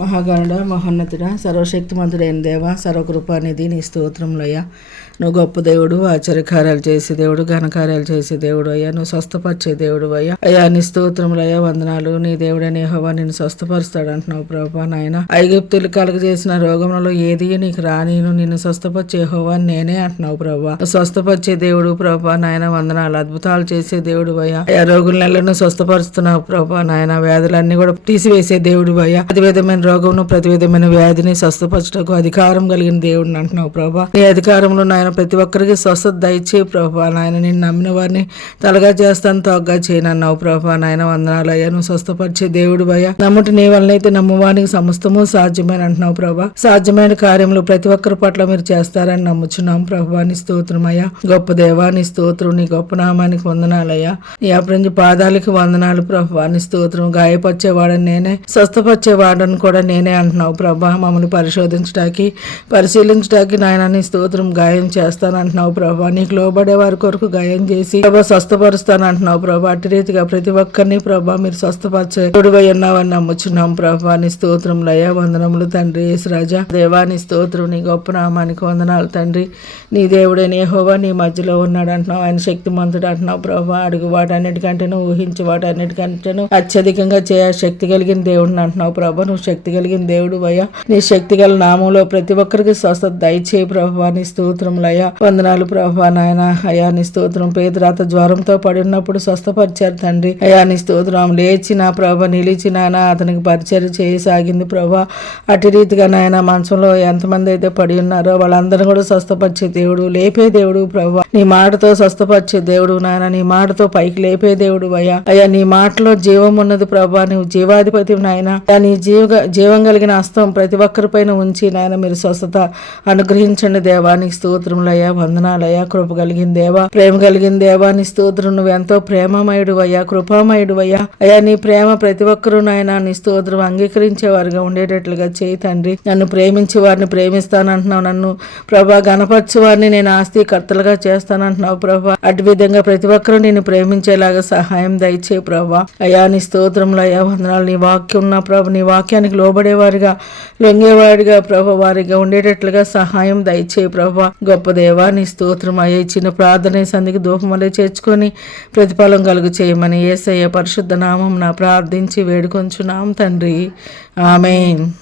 మహాగణుడ, మహోన్నతుడ, సర్వశక్తిమంతుడైన దేవ, సర్వకృపానిధి, నీ స్తోత్రములయ్యా. నువ్వు గొప్ప దేవుడు, ఆశ్చర్యకార్యాలు చేసే దేవుడు, ఘనకార్యాలు చేసే దేవుడు అయ్యా. నువ్వు స్వస్థపరిచే దేవుడు అయ్యా. అయ్యా నీ స్తోత్రములయ్యా, వందనాలు. నీ దేవుడైన యెహోవా నిన్ను స్వస్థపరుస్తాడు అంటున్నావు ప్రభా. నాయన ఐగుప్తులు కలుగజేసిన రోగంలో ఏది నీకు రానీను, నిన్ను స్వస్థపరిచే యెహోవా నేనే అంటున్నావు ప్రభా. స్వస్థపరిచే దేవుడు ప్రభా. నాయన వందనాలు. అద్భుతాలు చేసే దేవుడు అయ్యా. అయ్యా రోగులను స్వస్థపరుస్తున్నావు ప్రభా. నాయన వ్యాధులన్నీ కూడా తీసివేసే దేవుడు అయ్యా. ప్రతి విధమైన రోగమును, ప్రతి విధమైన వ్యాధిని స్వస్థపరచటకు అధికారం కలిగిన దేవుడిని అంటున్నావు ప్రభా. నీ అధికారంలో నాయన ప్రతి ఒక్కరికి స్వస్థత దయచే ప్రభా. నాయన నేను నమ్మిన వారిని తలగా చేస్తాను, తొగ్గా చేయనన్నావు ప్రభా. నాయన వందనాలు అయ్యా. నువ్వు స్వస్థపరిచే దేవుడు అయ్యా. నమ్ముటి నీ వలనైతే నమ్మువానికి సమస్తము సాధ్యమైన అంటున్నావు ప్రభా. సాధ్యమైన కార్యములు ప్రతి ఒక్కరి పట్ల మీరు చేస్తారని నమ్ముచున్నాం ప్రభా. నీ స్తోత్రం అయ్యా. గొప్ప దేవా నీ స్తోత్రం. నీ గొప్ప నామానికి వందనాలయ్యా. నీ అప్రంజి పాదాలకి వందనాలు ప్రభా. నీ స్తోత్రం. గాయపరిచేవాడని నేనే, స్వస్థపరిచేవాడని కూడా నేనే అంటున్నావు ప్రభా. మమ్మల్ని పరిశీలించడానికి నాయన నీ స్తోత్రం. గాయం చేస్తాను అంటున్నావు ప్రభా. నీకు లోబడే వారి కొరకు గాయం చేసి ప్రభా స్వస్థపరుస్తాను అంటున్నావు ప్రభా. అటు రీతిగా ప్రతి ఒక్కరిని ప్రభా మీరు స్వస్థపరిచే తోడువై ఉన్నావని నమ్ముచున్నాం ప్రభా. నీ స్తోత్రములయ్యా. వందనములు తండ్రి. యేసురాజా దేవా నీ స్తోత్రం. నీ గొప్ప నామానికి వందనాలు తండ్రి. నీ దేవుడైన యెహోవా నీ మధ్యలో ఉన్నాడు అంటున్నావు. ఆయన శక్తిమంతుడు అంటున్నావు ప్రభా. అడుగు వాటన్నిటికంటేను, ఊహించి వాటన్నిటికంటేను అత్యధికంగా చేయ శక్తి కలిగిన దేవుడిని అంటున్నావు ప్రభా. నువ్వు శక్తి కలిగిన దేవుడు అయ్యా. నీ శక్తి గల నామంలో ప్రతి ఒక్కరికి స్వస్థత దయచేయి ప్రభా. నీ స్తోత్రములయ్యా. వందనాలు ప్రభా. నాయన అయ్యా నీ స్తోత్రం. పేదరాత జ్వరంతో పడి ఉన్నప్పుడు స్వస్థపరిచారు తండ్రి. అయ్యా నీ స్తోత్రం. లేచి నా ప్రభా నిలిచి నాయన అతనికి పరిచర్య చేయసాగింది ప్రభా. అటు రీతిగా నాయన మంచంలో ఎంతమంది అయితే పడి ఉన్నారో వాళ్ళందరూ కూడా స్వస్థపరిచే దేవుడు, లేపే దేవుడు ప్రభా. నీ మాటతో స్వస్థపరిచే దేవుడు నాయన. నీ మాటతో పైకి లేపే దేవుడు అయ్యా. అయ్యా నీ మాటలో జీవం ఉన్నది ప్రభా. నువ్వు జీవాధిపతి నాయన. నీ జీవం కలిగిన హస్తం ప్రతి ఒక్కరి పైన ఉంచి నాయన మీరు స్వస్థత అనుగ్రహించండి దేవా. నీ స్తోత్రములయ్యా. వందనాలయ్యా. కృప కలిగిన దేవా, ప్రేమ కలిగిన దేవా నీ స్తోత్రం. నువ్వు ఎంతో ప్రేమమయుడు అయ్యా, కృపామయుడు అయ్యా. అయ్యా నీ ప్రేమ ప్రతి ఒక్కరూ నాయన నీ స్తోత్రం అంగీకరించేవారుగా ఉండేటట్లుగా చేయి తండ్రి. నన్ను ప్రేమించే వారిని ప్రేమిస్తానంటున్నావు. నన్ను ప్రభా గణపరిచే వారిని నేను ఆస్తికర్తలుగా చేస్తానంటున్నావు ప్రభా. అటు విధంగా ప్రతి ఒక్కరూ నేను ప్రేమించేలాగా సహాయం దయచే ప్రభా. అయ్యా నీ స్తోత్రంలో అయ్యా వందనాలు. నీ వాక్యం నా ప్రభు, నీ వాక్యానికి లోబడేవారిగా, లొంగేవాడిగా ప్రభా వారిగా ఉండేటట్లుగా సహాయం దయచే ప్రభా. గొప్ప దేవా నీ స్తోత్రం అయ్యా. ఇచ్చిన ప్రార్థన సంధికి ధూపమలే చేర్చుకొని ప్రతిఫలం కలుగు చేయమని యేసయ్య పరిశుద్ధ నామం నా ప్రార్థించి వేడుకొంచున్నాం తండ్రి. ఆమేన్.